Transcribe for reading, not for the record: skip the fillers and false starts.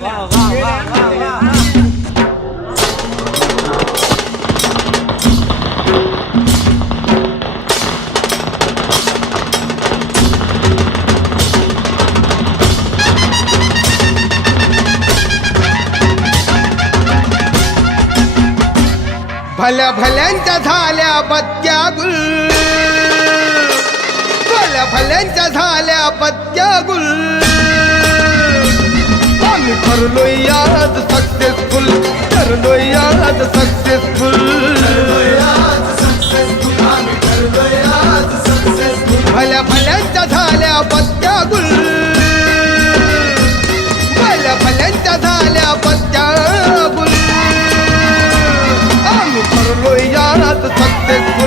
भल्या भल्यांच्या झाल्या पत्त्या गुल, भल्या भल्यांच्या झाल्या पत्त्या गुल. आम्ही ठरलोय आज सक्सेसफुल, ठरलोय आज सक्सेसफुल. भल्या भल्यांच्या झाल्या पत्त्या गुल, भल्या भल्यांच्या झाल्या पत्त्या गुल. ठरलोय आज सक्सेसफुल.